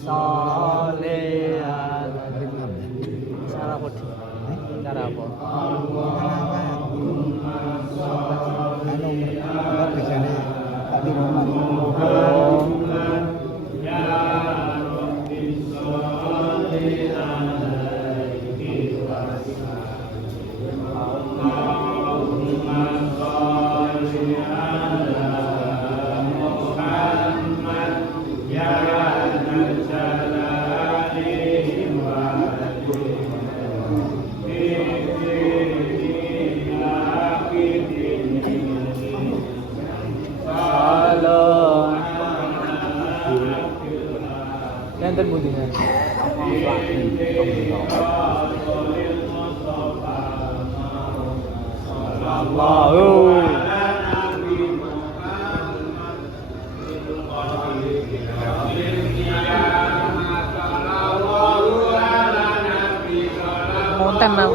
sholihan. Cara apa? Cara apa? Enten bunyinya. Allahu konten nam.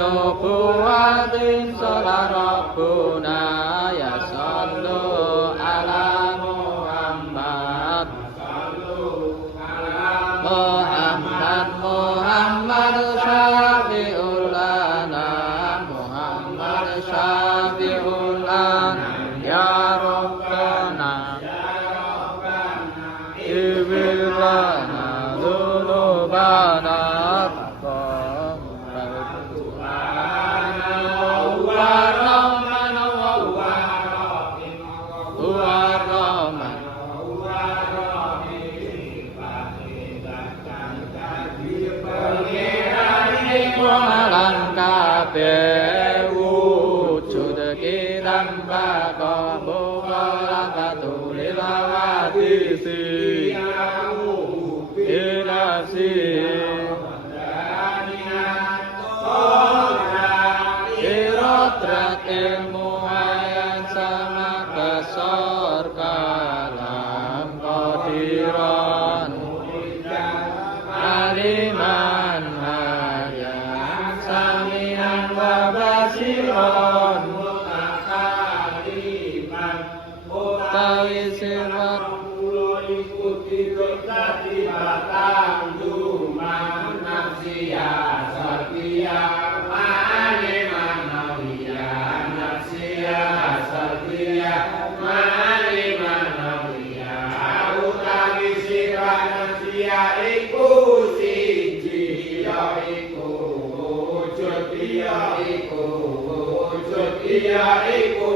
Nubuwatin sholat Rabbuna ya sallu ala Muhammad Muhammad syafi'ul lana Muhammad syafi'ul lana ya Rabbana ighfir lana dzunubana wujud kita tanpa bola katulil awadisi inasi irotrat ilmu ayat sama kesor kalam qadiran aliman basiron mutakaliman utawi sifat kula ikuti dadi batang duman nafsiya satia mane manawiya nafsiya satia mane manawiya utawi sifat nafsiya iku siji ya iku wujud ya iku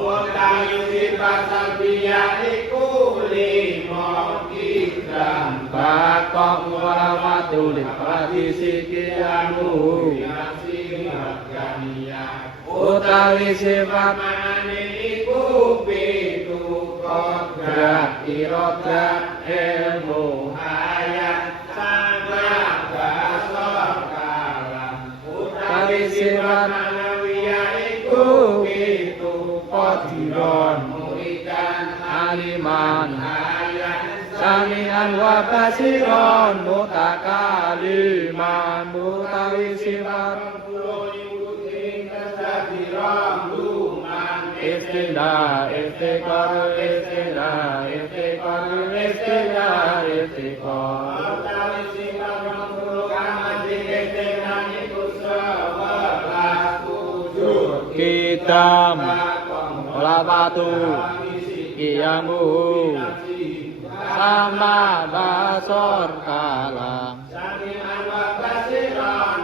utawi sifat sabiya iku lima kidam bakok wawatulit pratisikianu utawi sifat mane iku pitu kodrat irodat ilmu hayat sama basor kalam utawi sifat manawiyah iku pitu qadiron muridan aliman samian wa basiron mutakaliman utawi sifat istinda istiqor istinda istiqor istinda istiqor utawi sifat mangkulu kamati istinda iku sebelas wujud kitam olapatu kiyamu sama basor kalam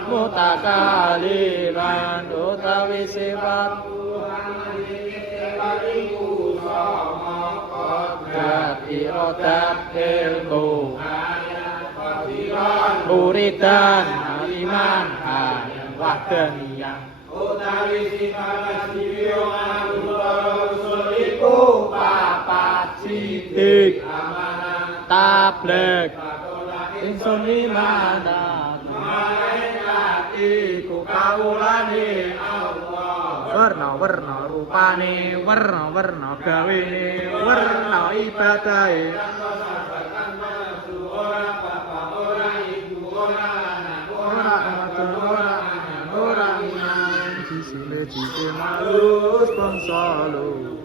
mutakaliman utawi sifat irodat ilmu muridan iman wahdaniyah utawi sifat siwiyong usul iku papat sidik tablek ingsun imanan iku kawulane Allah warna-warna rupane warna-warna gawene warna ibadahe ora sisine malus bangsa lu